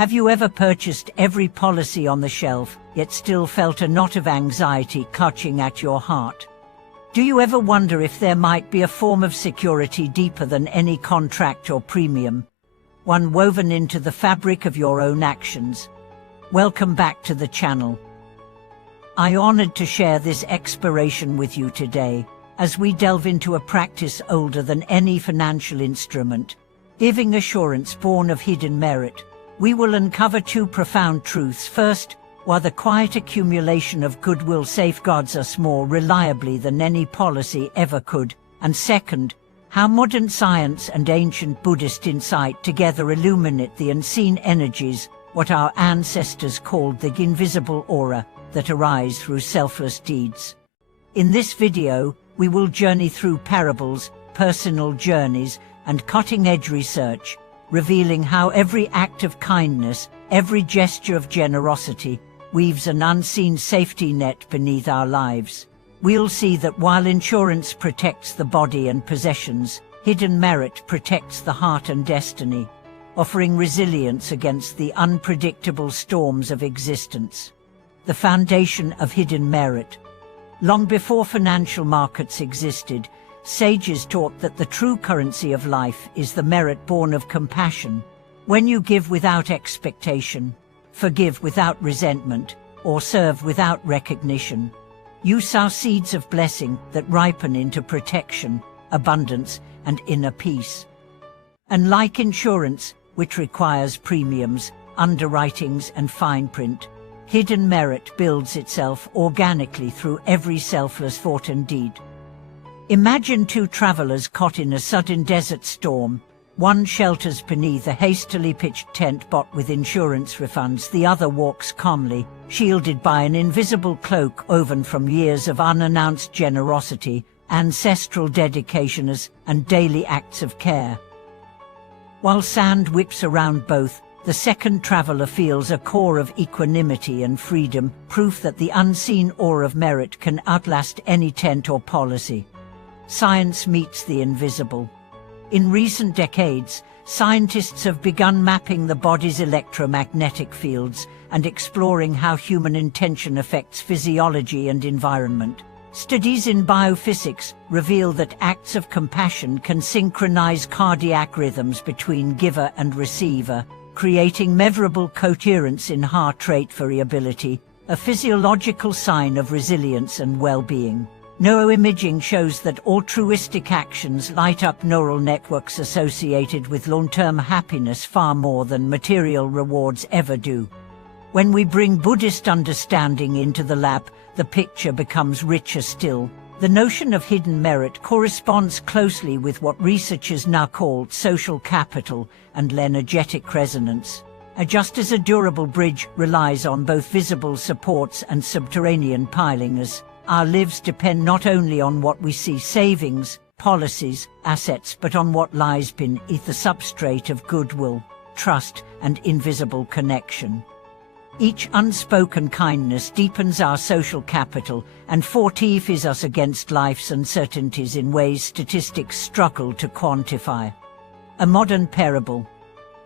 Have you ever purchased every policy on the shelf, yet still felt a knot of anxiety clutching at your heart? Do you ever wonder if there might be a form of security deeper than any contract or premium? One woven into the fabric of your own actions? Welcome back to the channel. I'm honored to share this exploration with you today, as we delve into a practice older than any financial instrument, giving assurance born of hidden merit. We will uncover two profound truths. First, why the quiet accumulation of goodwill safeguards us more reliably than any policy ever could, and second, how modern science and ancient Buddhist insight together illuminate the unseen energies, what our ancestors called the invisible aura, that arise through selfless deeds. In this video, we will journey through parables, personal journeys, and cutting-edge research, revealing how every act of kindness, every gesture of generosity, weaves an unseen safety net beneath our lives. We'll see that while insurance protects the body and possessions, hidden merit protects the heart and destiny, offering resilience against the unpredictable storms of existence. The foundation of hidden merit. Long before financial markets existed, sages taught that the true currency of life is the merit born of compassion. When you give without expectation, forgive without resentment, or serve without recognition, you sow seeds of blessing that ripen into protection, abundance, and inner peace. Unlike insurance, which requires premiums, underwritings, and fine print, hidden merit builds itself organically through every selfless thought and deed. Imagine two travelers caught in a sudden desert storm. One shelters beneath a hastily pitched tent bought with insurance refunds. The other walks calmly, shielded by an invisible cloak woven from years of unannounced generosity, ancestral dedication, and daily acts of care. While sand whips around both, the second traveler feels a core of equanimity and freedom, proof that the unseen aura of merit can outlast any tent or policy. Science meets the invisible. In recent decades, scientists have begun mapping the body's electromagnetic fields and exploring how human intention affects physiology and environment. Studies in biophysics reveal that acts of compassion can synchronize cardiac rhythms between giver and receiver, creating measurable coherence in heart rate variability, a physiological sign of resilience and well-being. Neuroimaging shows that altruistic actions light up neural networks associated with long-term happiness far more than material rewards ever do. When we bring Buddhist understanding into the lab, the picture becomes richer still. The notion of hidden merit corresponds closely with what researchers now call social capital and energetic resonance. Just as a durable bridge relies on both visible supports and subterranean pilings, our lives depend not only on what we see, savings, policies, assets, but on what lies beneath the substrate of goodwill, trust, and invisible connection. Each unspoken kindness deepens our social capital and fortifies us against life's uncertainties in ways statistics struggle to quantify. A modern parable.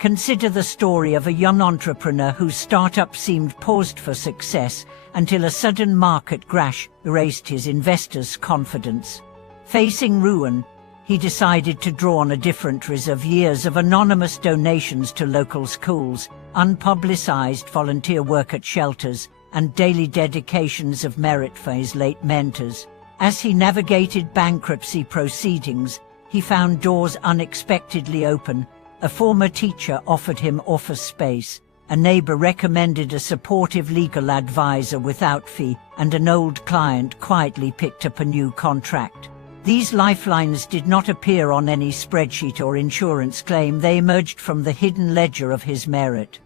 Consider the story of a young entrepreneur whose startup seemed poised for success until a sudden market crash erased his investors' confidence. Facing ruin, he decided to draw on a different reserve: years of anonymous donations to local schools, unpublicized volunteer work at shelters, and daily dedications of merit for his late mentors. As he navigated bankruptcy proceedings, he found doors unexpectedly open. A former teacher offered him office space, a neighbor recommended a supportive legal advisor without fee, and an old client quietly picked up a new contract. These lifelines did not appear on any spreadsheet or insurance claim. They emerged from the hidden ledger of his merit.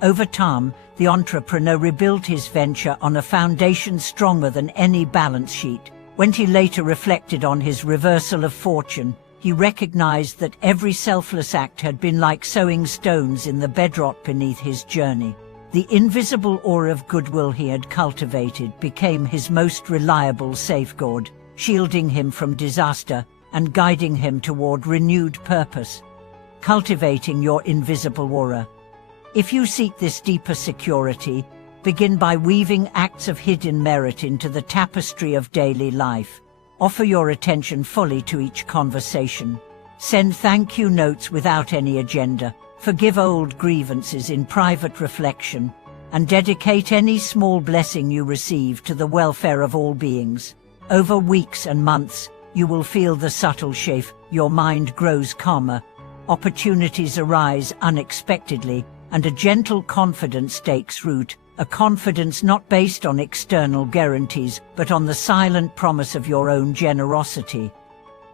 Over time, the entrepreneur rebuilt his venture on a foundation stronger than any balance sheet. When he later reflected on his reversal of fortune, he recognized that every selfless act had been like sowing stones in the bedrock beneath his journey. The invisible aura of goodwill he had cultivated became his most reliable safeguard, shielding him from disaster and guiding him toward renewed purpose. Cultivating your invisible aura. If you seek this deeper security, begin by weaving acts of hidden merit into the tapestry of daily life. Offer your attention fully to each conversation. Send thank you notes without any agenda. Forgive old grievances in private reflection, and dedicate any small blessing you receive to the welfare of all beings. Over weeks and months, you will feel the subtle shift. Your mind grows calmer, opportunities arise unexpectedly, and a gentle confidence takes root, a confidence not based on external guarantees, but on the silent promise of your own generosity.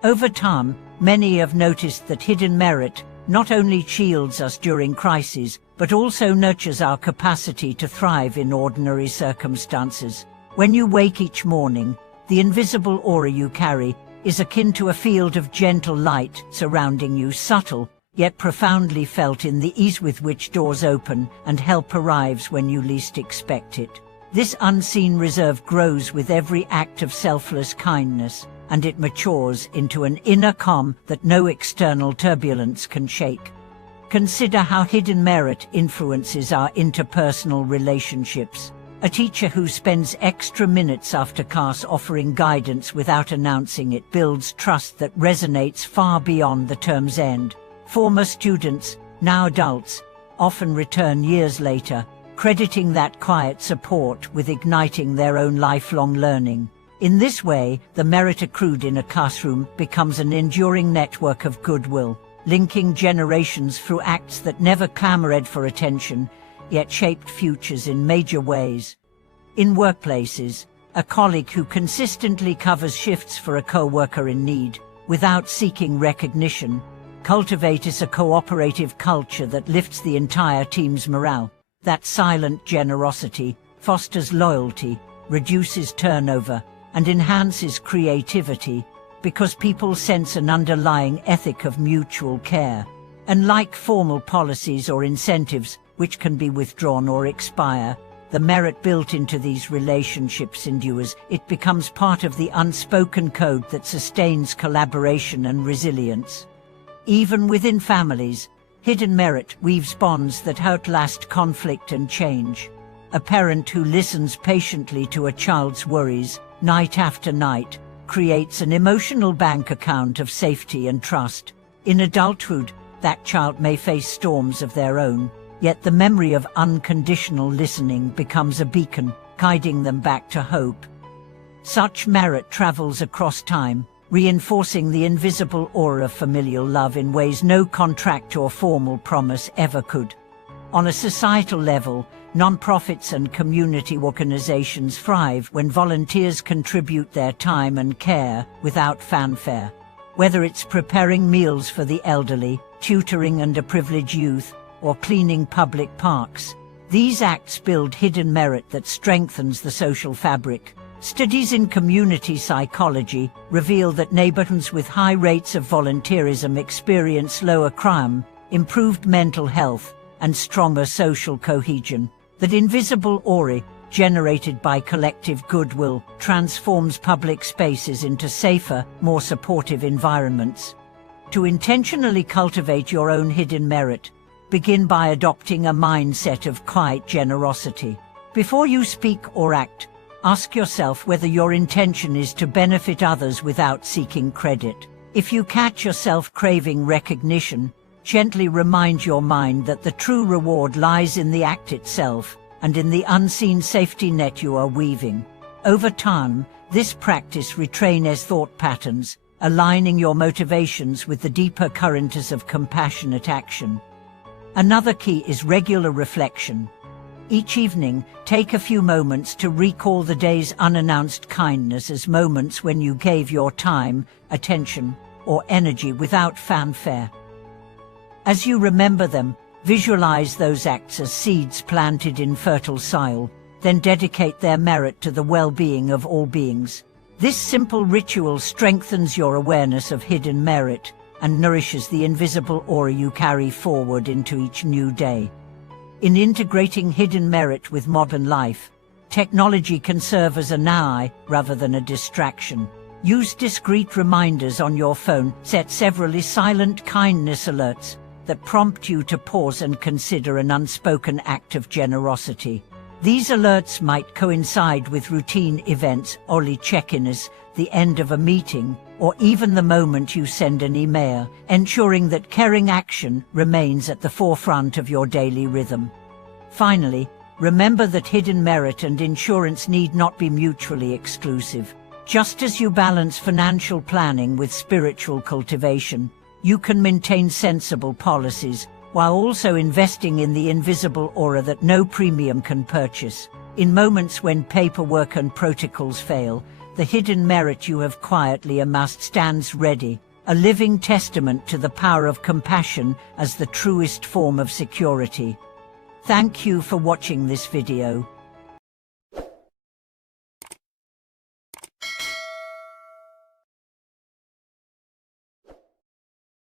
Over time, many have noticed that hidden merit not only shields us during crises, but also nurtures our capacity to thrive in ordinary circumstances. When you wake each morning, the invisible aura you carry is akin to a field of gentle light surrounding you, subtle, yet profoundly felt in the ease with which doors open and help arrives when you least expect it. This unseen reserve grows with every act of selfless kindness, and it matures into an inner calm that no external turbulence can shake. Consider how hidden merit influences our interpersonal relationships. A teacher who spends extra minutes after class offering guidance without announcing it builds trust that resonates far beyond the term's end. Former students, now adults, often return years later, crediting that quiet support with igniting their own lifelong learning. In this way, the merit accrued in a classroom becomes an enduring network of goodwill, linking generations through acts that never clamored for attention, yet shaped futures in major ways. In workplaces, a colleague who consistently covers shifts for a co-worker in need, without seeking recognition, cultivates a cooperative culture that lifts the entire team's morale. That silent generosity fosters loyalty, reduces turnover, and enhances creativity, because people sense an underlying ethic of mutual care. Unlike formal policies or incentives, which can be withdrawn or expire, the merit built into these relationships endures. It becomes part of the unspoken code that sustains collaboration and resilience. Even within families, hidden merit weaves bonds that outlast conflict and change. A parent who listens patiently to a child's worries, night after night, creates an emotional bank account of safety and trust. In adulthood, that child may face storms of their own, yet the memory of unconditional listening becomes a beacon, guiding them back to hope. Such merit travels across time, reinforcing the invisible aura of familial love in ways no contract or formal promise ever could. On a societal level, non-profits and community organizations thrive when volunteers contribute their time and care without fanfare. Whether it's preparing meals for the elderly, tutoring underprivileged youth, or cleaning public parks, these acts build hidden merit that strengthens the social fabric. Studies in community psychology reveal that neighborhoods with high rates of volunteerism experience lower crime, improved mental health, and stronger social cohesion. That invisible aura, generated by collective goodwill, transforms public spaces into safer, more supportive environments. To intentionally cultivate your own hidden merit, begin by adopting a mindset of quiet generosity. Before you speak or act, ask yourself whether your intention is to benefit others without seeking credit. If you catch yourself craving recognition, gently remind your mind that the true reward lies in the act itself and in the unseen safety net you are weaving. Over time, this practice retrains thought patterns, aligning your motivations with the deeper currents of compassionate action. Another key is regular reflection. Each evening, take a few moments to recall the day's unannounced kindness as moments when you gave your time, attention, or energy without fanfare. As you remember them, visualize those acts as seeds planted in fertile soil, then dedicate their merit to the well-being of all beings. This simple ritual strengthens your awareness of hidden merit and nourishes the invisible aura you carry forward into each new day. In integrating hidden merit with modern life, technology can serve as an ally rather than a distraction. Use discreet reminders on your phone, set several silent kindness alerts, that prompt you to pause and consider an unspoken act of generosity. These alerts might coincide with routine events, only check-ins, the end of a meeting, or even the moment you send an email, ensuring that caring action remains at the forefront of your daily rhythm. Finally, remember that hidden merit and insurance need not be mutually exclusive. Just as you balance financial planning with spiritual cultivation, you can maintain sensible policies while also investing in the invisible aura that no premium can purchase. In moments when paperwork and protocols fail, the hidden merit you have quietly amassed stands ready, a living testament to the power of compassion as the truest form of security. Thank you for watching this video.